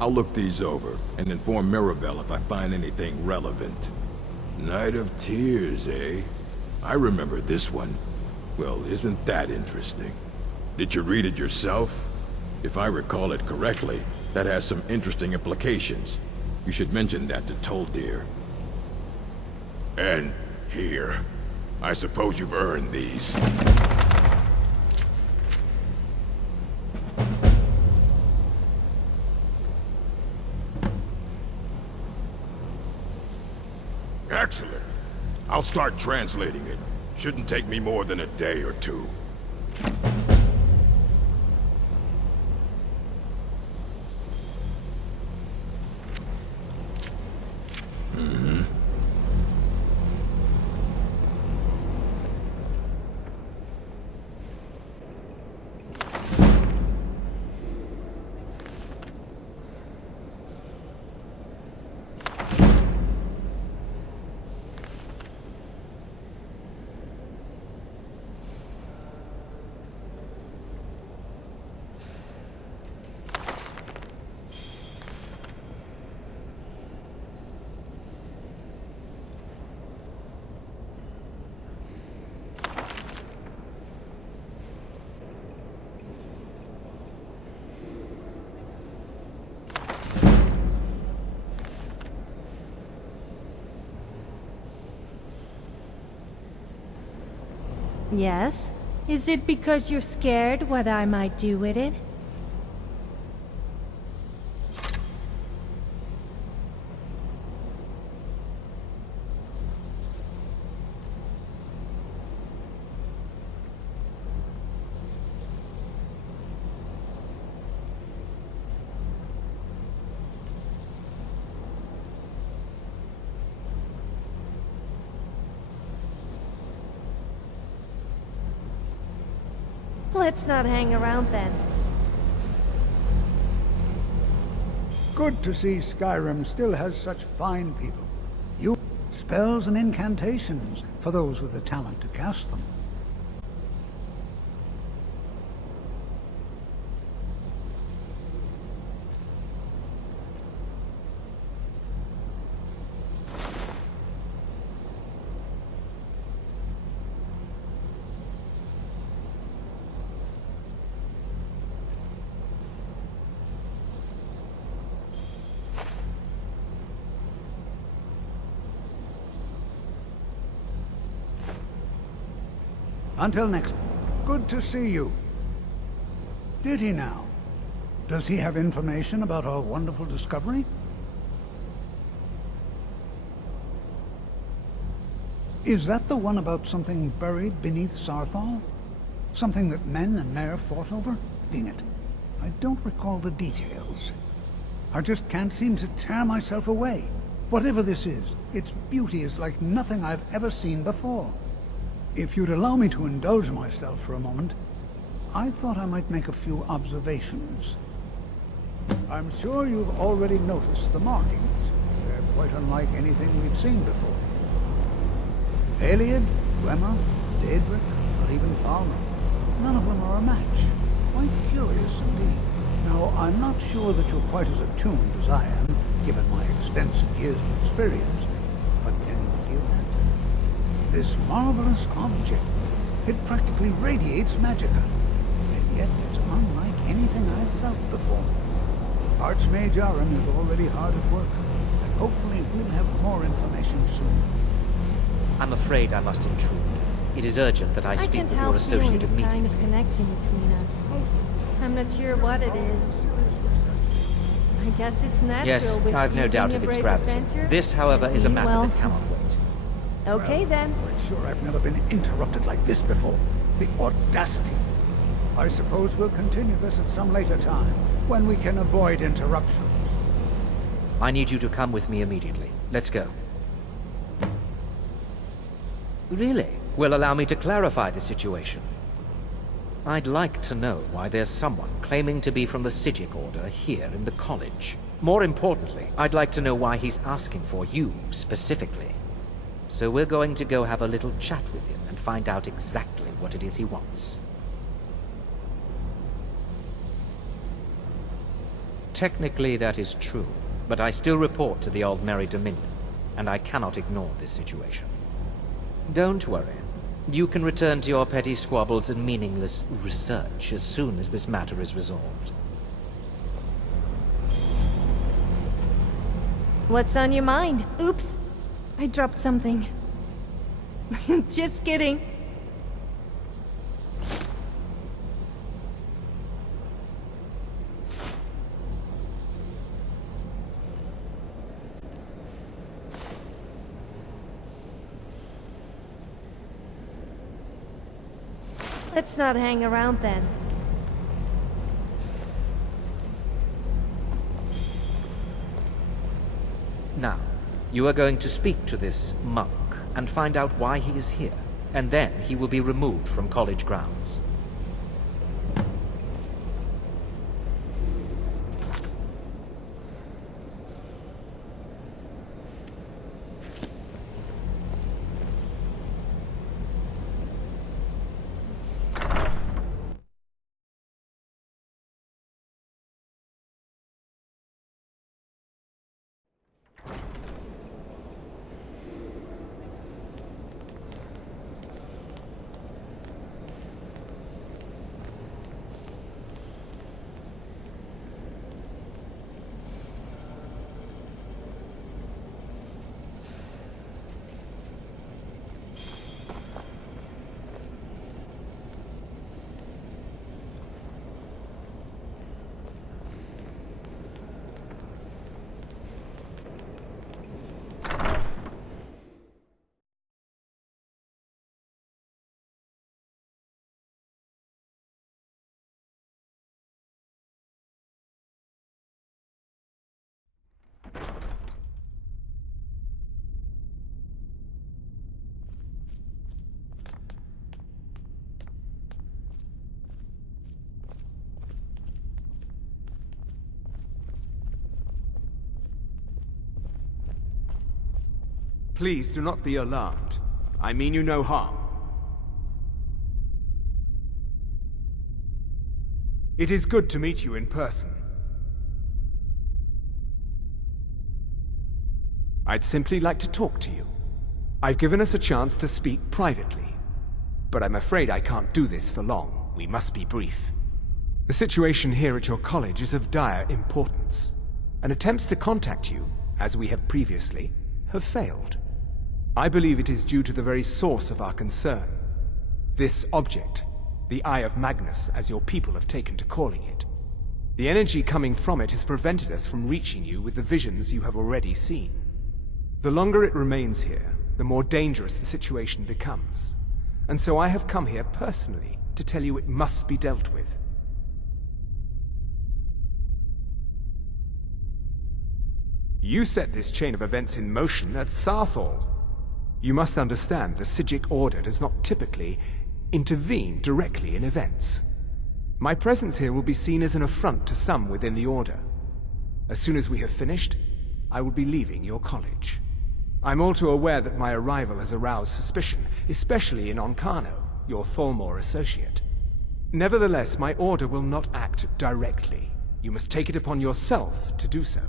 I'll look these over and inform Mirabelle if I find anything relevant. Night of Tears, eh? I remember this one. Well, isn't that interesting? Did you read it yourself? If I recall it correctly, that has some interesting implications. You should mention that to Toldir. And here. I suppose you've earned these. Excellent. I'll start translating it. Shouldn't take me more than a day or two. Yes? Is it because you're scared what I might do with it? Let's not hang around then. Good to see Skyrim still has such fine people. You spells and incantations for those with the talent to cast them. Until next. Good to see you. Did he now? Does he have information about our wonderful discovery? Is that the one about something buried beneath Sarthal? Something that men and Mare fought over? Dang it. I don't recall the details. I just can't seem to tear myself away. Whatever this is, its beauty is like nothing I've ever seen before. If you'd allow me to indulge myself for a moment, I thought I might make a few observations. I'm sure you've already noticed the markings. They're quite unlike anything we've seen before. Ayleid, Dwemer, Daedric, or even Thalmor. None of them are a match. Quite curious indeed. Now, I'm not sure that you're quite as attuned as I am, given my extensive years of experience, but can you feel that? This marvelous object, it practically radiates magicka, and yet it's unlike anything I've felt before. Archmage Aaron is already hard at work, and hopefully we'll have more information soon. I'm afraid I must intrude. It is urgent that I speak with your associate immediately. Kind of connection between us. I'm not sure what it is. I guess it's natural. Yes, with I've no doubt of its gravity. Adventure. This, however, is a matter that cannot wait. Okay, then. I'm sure I've never been interrupted like this before. The audacity. I suppose we'll continue this at some later time, when we can avoid interruptions. I need you to come with me immediately. Let's go. Really? Well, allow me to clarify the situation. I'd like to know why there's someone claiming to be from the Psijic Order here in the college. More importantly, I'd like to know why he's asking for you, specifically. So we're going to go have a little chat with him and find out exactly what it is he wants. Technically, that is true, but I still report to the Old Merry Dominion, and I cannot ignore this situation. Don't worry. You can return to your petty squabbles and meaningless research as soon as this matter is resolved. What's on your mind? Oops. I dropped something. Just kidding. Let's not hang around then. Now, you are going to speak to this monk and find out why he is here, and then he will be removed from college grounds. Please do not be alarmed. I mean you no harm. It is good to meet you in person. I'd simply like to talk to you. I've given us a chance to speak privately, but I'm afraid I can't do this for long. We must be brief. The situation here at your college is of dire importance, and attempts to contact you, as we have previously, have failed. I believe it is due to the very source of our concern. This object, the Eye of Magnus, as your people have taken to calling it. The energy coming from it has prevented us from reaching you with the visions you have already seen. The longer it remains here, the more dangerous the situation becomes. And so I have come here personally to tell you it must be dealt with. You set this chain of events in motion at Sarthal. You must understand the Psijic Order does not typically intervene directly in events. My presence here will be seen as an affront to some within the Order. As soon as we have finished, I will be leaving your college. I'm all too aware that my arrival has aroused suspicion, especially in Onkano, your Thalmor associate. Nevertheless, my Order will not act directly. You must take it upon yourself to do so.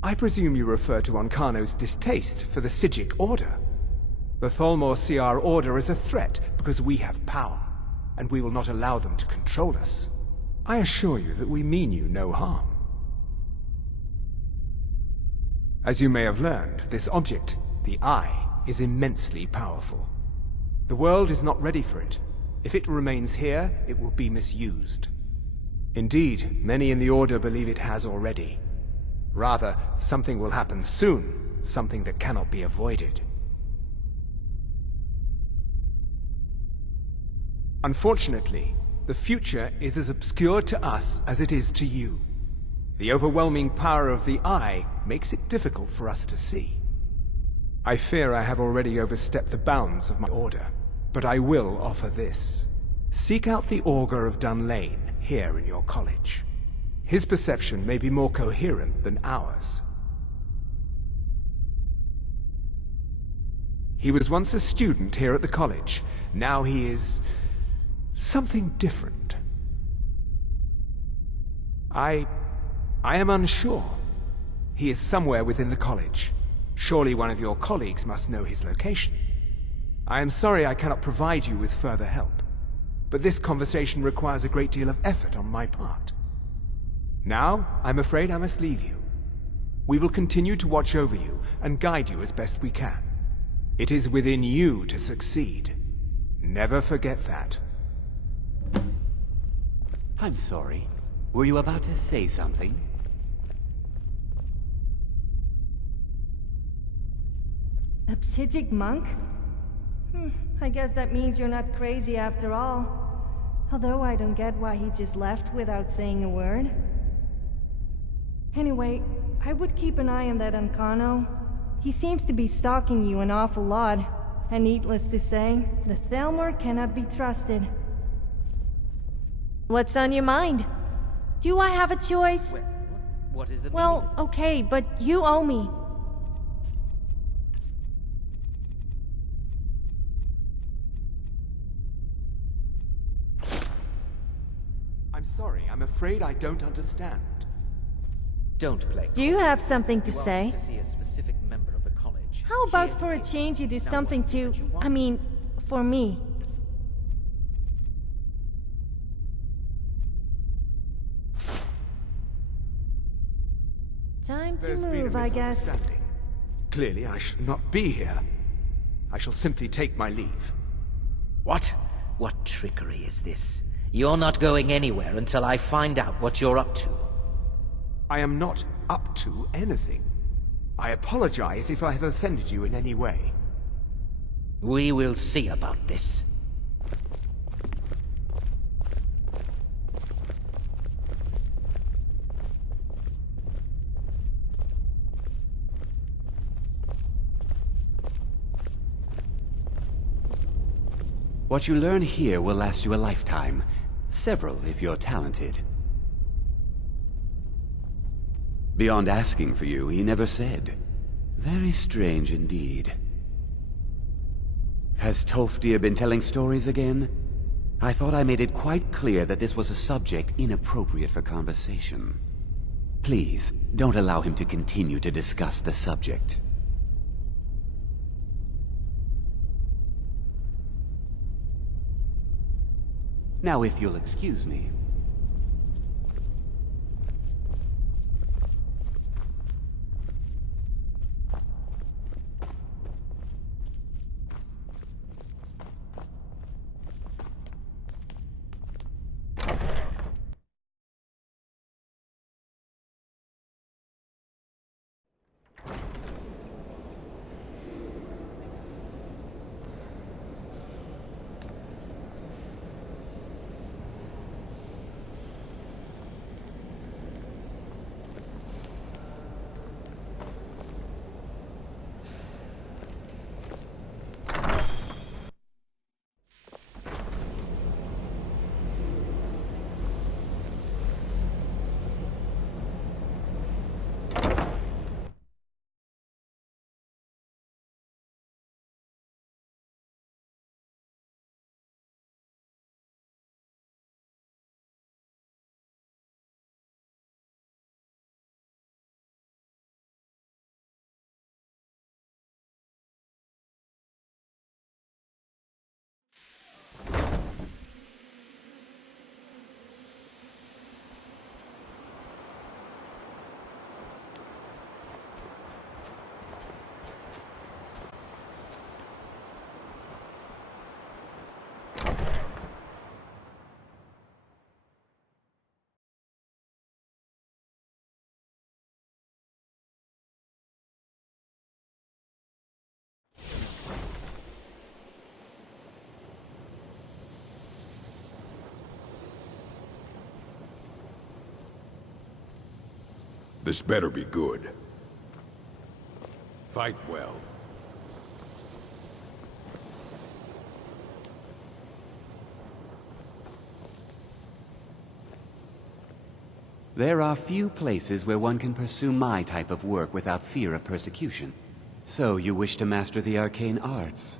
I presume you refer to Onkano's distaste for the Psijic Order. The Thalmor see our Order as a threat because we have power, and we will not allow them to control us. I assure you that we mean you no harm. As you may have learned, this object, the Eye, is immensely powerful. The world is not ready for it. If it remains here, it will be misused. Indeed, many in the Order believe it has already. Rather, something will happen soon, something that cannot be avoided. Unfortunately, the future is as obscure to us as it is to you. The overwhelming power of the Eye makes it difficult for us to see. I fear I have already overstepped the bounds of my Order, but I will offer this. Seek out the Augur of Dunlane here in your college. His perception may be more coherent than ours. He was once a student here at the college. Now he is something different. I am unsure. He is somewhere within the college. Surely one of your colleagues must know his location. I am sorry I cannot provide you with further help, but this conversation requires a great deal of effort on my part. Now, I'm afraid I must leave you. We will continue to watch over you and guide you as best we can. It is within you to succeed. Never forget that. I'm sorry. Were you about to say something? A Psijic monk? I guess that means you're not crazy after all. Although I don't get why he just left without saying a word. Anyway, I would keep an eye on that Ancano. He seems to be stalking you an awful lot. And needless to say, the Thelmor cannot be trusted. What's on your mind? Do I have a choice? What is the meaning Well, of this? okay, but you owe me. I'm sorry, I'm afraid I don't understand. Don't play. Do you have something to You asked say? to see a specific member of the college. How about Here for a it is. change you do Now, something what is it to... that you want? I mean, for me. Time to There's been a move, I guess. misunderstanding. Clearly, I should not be here. I shall simply take my leave. What? What trickery is this? You're not going anywhere until I find out what you're up to. I am not up to anything. I apologize if I have offended you in any way. We will see about this. What you learn here will last you a lifetime. Several, if you're talented. Beyond asking for you, he never said. Very strange indeed. Has Tolfdir been telling stories again? I thought I made it quite clear that this was a subject inappropriate for conversation. Please, don't allow him to continue to discuss the subject. Now, if you'll excuse me. This better be good. Fight well. There are few places where one can pursue my type of work without fear of persecution. So you wish to master the arcane arts?